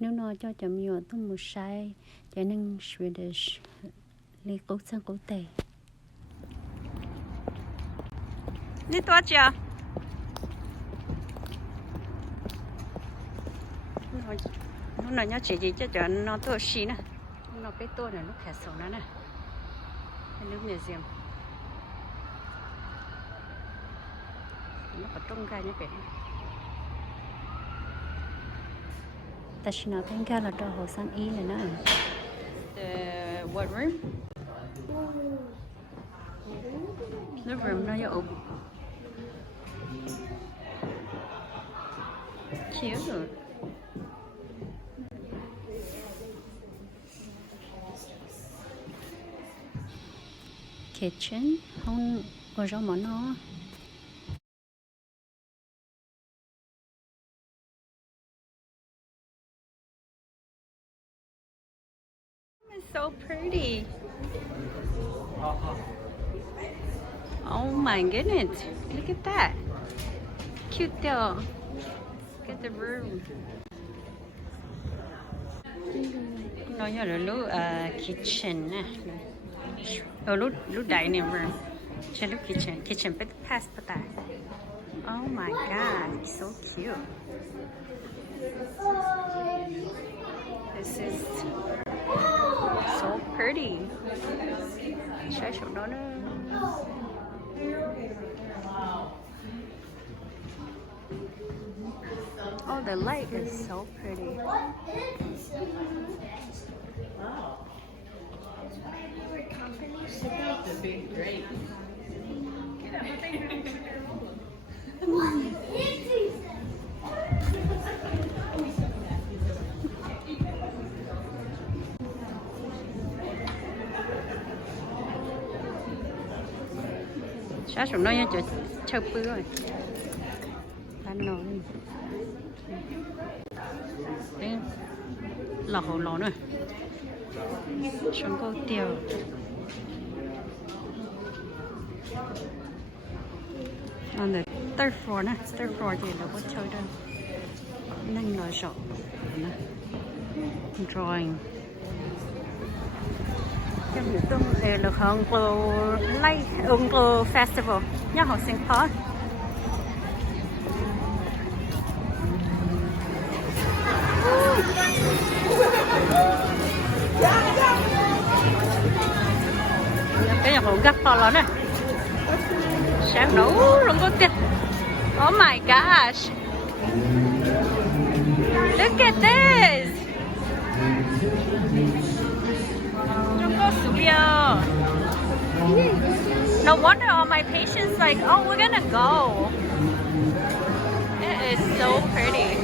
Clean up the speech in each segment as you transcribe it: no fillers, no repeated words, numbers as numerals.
nếu nó cho chậm nhiều tôi một sai cho nên Swedish li cố sang cố tệ đi toa chưa nó nhớ chỉ gì cho nó tôi xí nè nó cái tôi này nó khá sầu nó nè cái nước museum nó có trông gai như vậy ta chỉ nói bên kia là cho hồ sang ý này nữa the what room the room nó vô cute kitchen không có rau món nó it's so pretty oh my goodness look at that cute though look at the room nó nhớ là lúc kitchen nè lúc dining room chứ lúc kitchen but pass but that oh my god it's so cute this is so pretty trái sổ đó nữa oh the light is so pretty sao chúng nó cho chơi bự rồi tan nồi đây lò hồ lò nữa chúng cô tiêu on the third floor nè third floor thì là có chơi đâu nên là sợ drawing trong những tuần thì là hơn của lay của festival nhớ học sinh khó cái nhà gấp to lớn này sáng nấu luôn có tiền oh my gosh look at this trông có studio no wonder all my patients like oh we're gonna go it is so pretty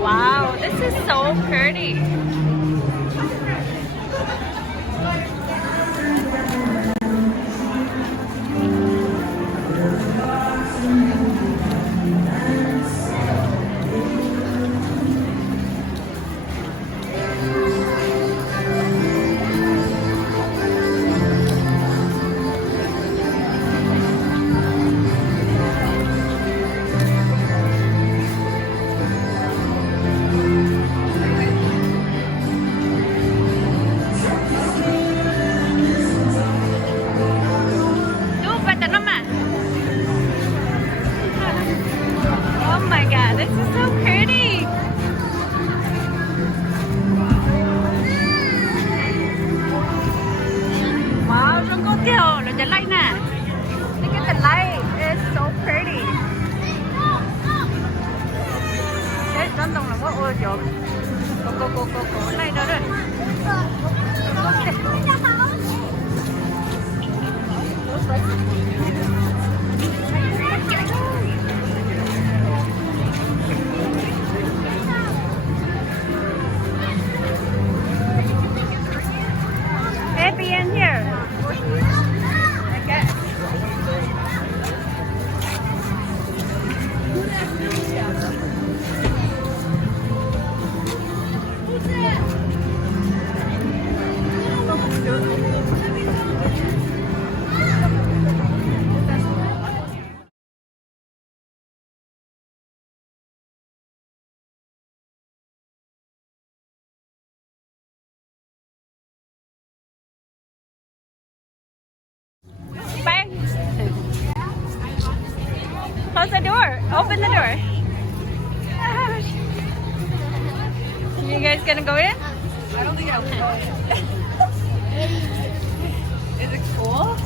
wow, this is so pretty. Go, này đó rồi. Happy in here. Okay. Who's that? Close the door. Open the door. You guys gonna go in? I don't think I will. Is it cool?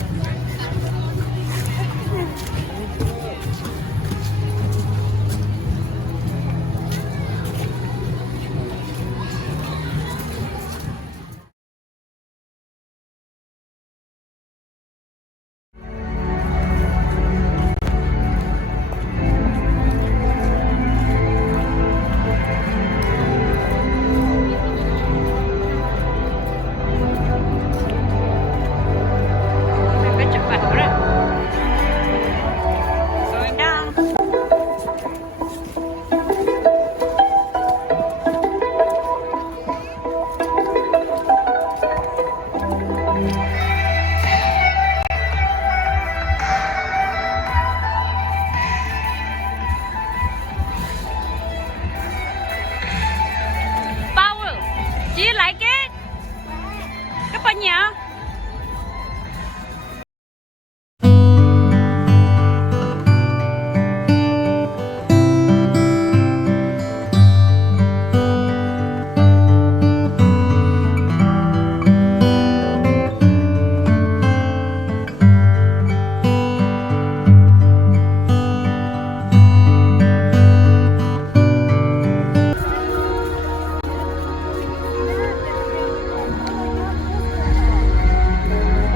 Mình có chụp ảnh rồi. Going down. Paul, do you like it? Cái phần nhỉ?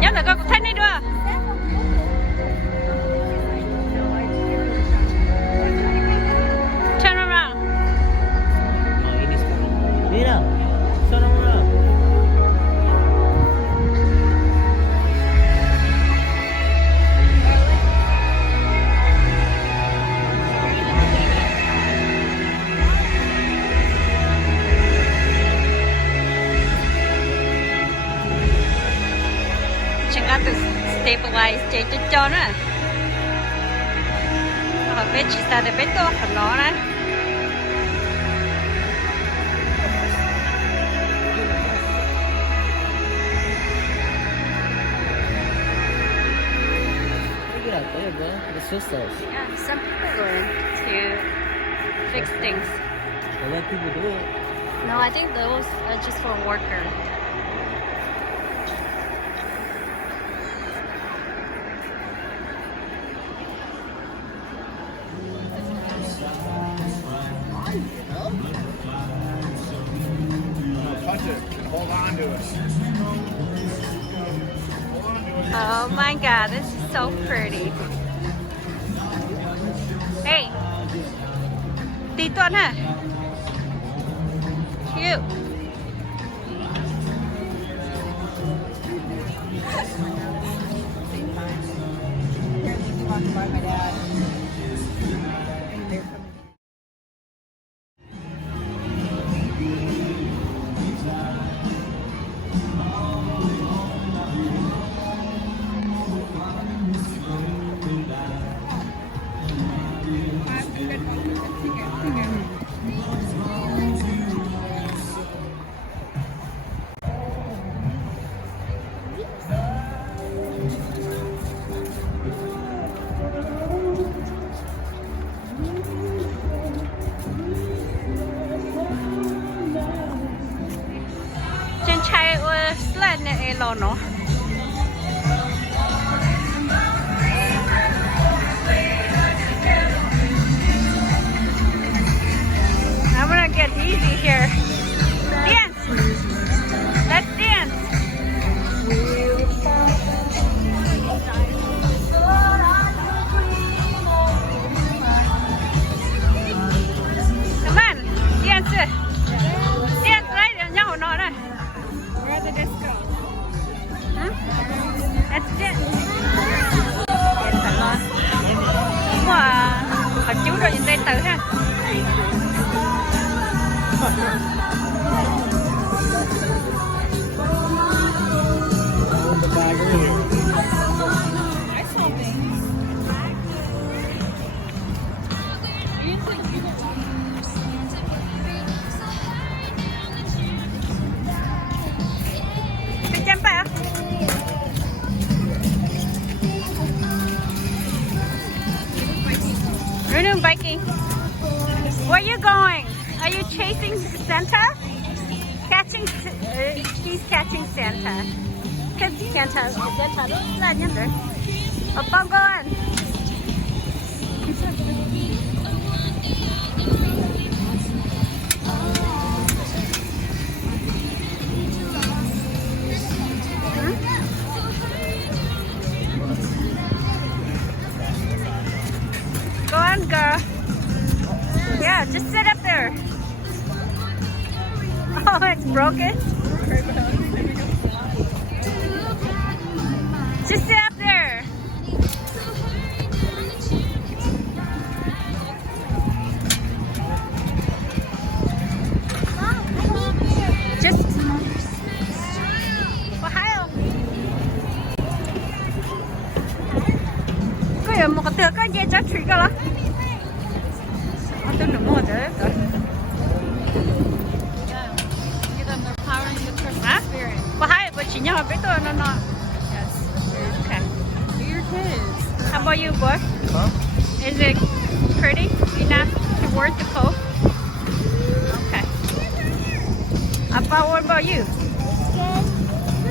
Nhớ là con thấy này đưa. Turn around. Oh, ini sekarang. Mira, sana muna. Check out the stabilized chạy cho nữa. Ở bên chỉ ta để bên tôi của nó đấy. Look at that there, bro. The sisters. Yeah, some people learn to fix things. A lot of people do it. No, I think those are just for worker. Touch it and hold on to it. Oh my god, this is so pretty. Hey, tí tuần hả? Cute. By my dad. Trên chai sled này lo nó. I'm gonna get easy here. Dance! Let's dance! Come on! Dance! Dance right nhau nó này. Where's the disco? Hmm? Let's dance! Dance thật ngon. Wow! Họ chú rồi nhìn đây tử ha. The bag earlier. I saw things. Cái chăm phải Santa? He's catching Santa. Cause Santa là nhân rồi. Opa go on. Go on, girl. Yeah, just sit up there. Oh, it's broken. Just sit up there. Just. Ohio. Có giờ một cái có dây cho tree cơ. Tôi đừng mua đấy. Give them the power and the Christmas spirit. Ohio, but you know, biết tôi nó. Yes. Okay. Do your kids. How about you, boy? Huh? Is it pretty enough to worth the coat? Okay. What about you?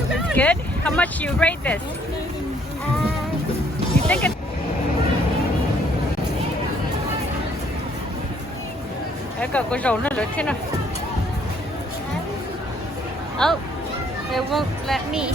It's good. How much you rate this? You think it's cái cậu có dầu nó lớn thế nào? Oh, they won't let me.